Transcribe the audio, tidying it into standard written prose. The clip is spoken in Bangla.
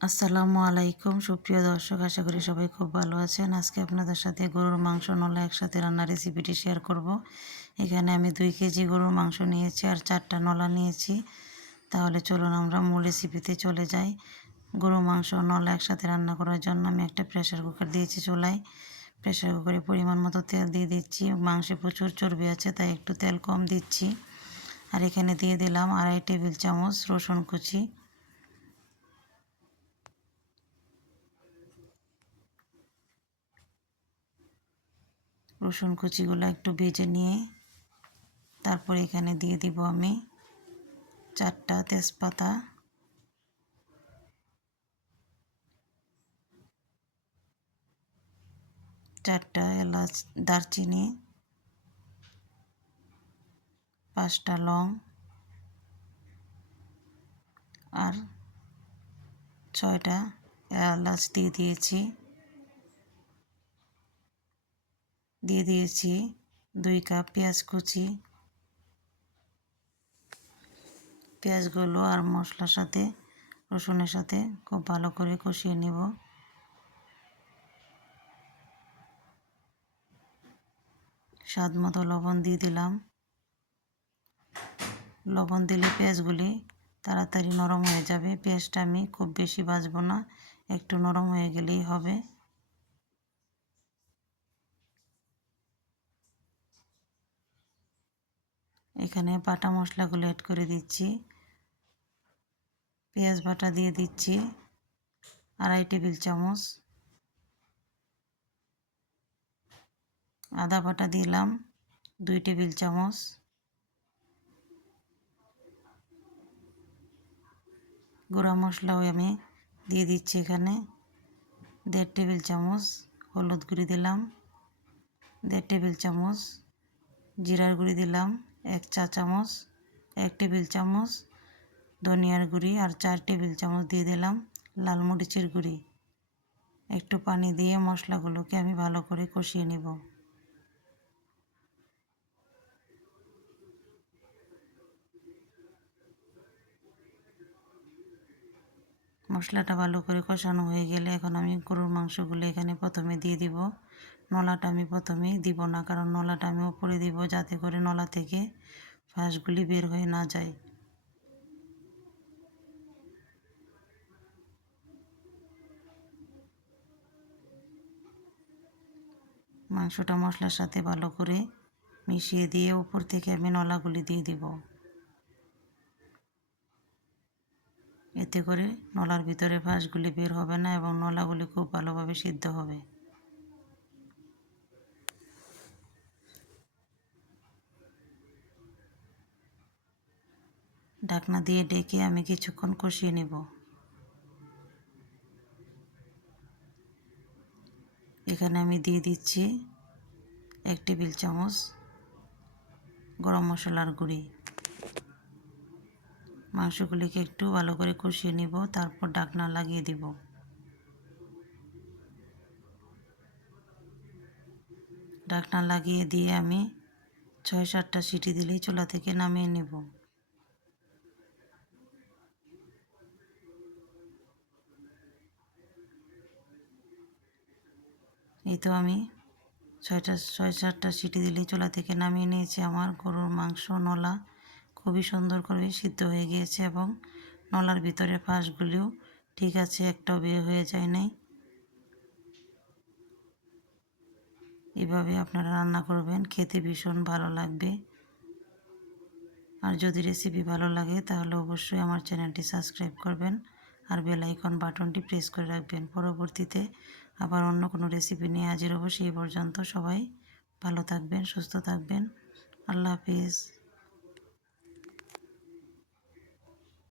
আসসালামু আলাইকুম সুপ্রিয় দর্শক, আশা করি সবাই খুব ভালো আছেন। আজকে আপনাদের সাথে গরুর মাংস নলা একসাথে রান্নার রেসিপিটি শেয়ার করব। এখানে আমি 2 কেজি গরুর মাংস নিয়েছি আর 4টা নলা নিয়েছি। তাহলে চলুন আমরা মূল রেসিপিতে চলে যাই। গরুর মাংস নলা একসাথে রান্না করার জন্য আমি একটা প্রেসার কুকার দিয়েছি চুলায়। প্রেসার কুকারে পরিমাণ মতো তেল দিয়ে দিচ্ছি। মাংসে প্রচুর চর্বি আছে তাই একটু তেল কম দিচ্ছি। আর এখানে দিয়ে দিলাম 2.5 টেবিল চামচ রসুন কুচি। রসুন কুচিগুলো একটু ভেজে নিয়ে তারপর এখানে দিয়ে দিব আমি 4টা তেজপাতা, 4টা এলাচ, দারচিনি, 5টা লং আর 6টা এলাচ দিয়ে দিয়েছি। 2 কাপ পেঁয়াজ কুচি। পেঁয়াজগুলো আর মশলার সাথে রসুনের সাথে খুব ভালো করে কষিয়ে নেব। স্বাদ মতো লবণ দিয়ে দিলাম। লবণ দিলে পেঁয়াজগুলি তাড়াতাড়ি নরম হয়ে যাবে। পেঁয়াজটা আমি খুব বেশি ভাজবো না, একটু নরম হয়ে গেলেই হবে। এখানে বাটা মশলাগুলো অ্যাড করে দিচ্ছি। পেঁয়াজ বাটা দিয়ে দিচ্ছি 2.5 টেবিল চামচ। আদা বাটা দিলাম 2 টেবিল চামচ। গুঁড়া মশলাও আমি দিয়ে দিচ্ছি এখানে 1.5 টেবিল চামচ। হলুদ গুঁড়ি দিলাম 1.5 টেবিল চামচ। জিরার গুঁড়ি দিলাম 1 চা চামচ। 1 টেবিল চামচ ধনিয়ার গুঁড়ি আর 4 টেবিল চামচ দিয়ে দিলাম লাল মরিচের গুঁড়ি। একটু পানি দিয়ে মশলাগুলোকে আমি ভালো করে কষিয়ে নেব। মশলাটা ভালো করে কষানো হয়ে গেলে এখন আমি গরুর মাংসগুলো এখানে প্রথমে দিয়ে দিব। নলাটা আমি প্রথমেই দিব না, কারণ নলাটা আমি উপরে দিব যাতে করে নলা থেকে ফাঁসগুলি বের হয়ে না যায়। মাংসটা মশলার সাথে ভালো করে মিশিয়ে দিয়ে উপর থেকে আমি নলাগুলি দিয়ে দিব। এতে করে নলার ভিতরে ফাঁসগুলি বের হবে না এবং নলাগুলি খুব ভালোভাবে সিদ্ধ হবে। ঢাকনা দিয়ে ঢেকে আমি কিছুক্ষণ কষিয়ে নেব। এখানে আমি দিয়ে দিচ্ছি 1 টেবিল চামচ গরম মশলার গুঁড়ি। মাংসগুলিকে একটু ভালো করে কষিয়ে নিব, তারপর ঢাকনা লাগিয়ে দিব। ঢাকনা লাগিয়ে দিয়ে আমি 6-7টা সিটি দিলেই চুলা থেকে নামিয়ে নেব। এই তো আমি 6-7টা সিটি দিলেই চুলা থেকে নামিয়ে নিয়েছি। আমার গরুর মাংস নলা খুবই সুন্দর করে সিদ্ধ হয়ে গিয়েছে এবং নলার ভিতরে ফাঁসগুলিও ঠিক আছে, একটাও বের হয়ে যায় নাই। এভাবে আপনারা রান্না করবেন, খেতে ভীষণ ভালো লাগবে। আর যদি রেসিপি ভালো লাগে তাহলে অবশ্যই আমার চ্যানেলটি সাবস্ক্রাইব করবেন আর বেল আইকন বাটনটি প্রেস করে রাখবেন। পরবর্তীতে আবার অন্য কোনো রেসিপি নিয়ে হাজির হব। সেই পর্যন্ত সবাই ভালো থাকবেন, সুস্থ থাকবেন। আল্লাহ হাফিজ।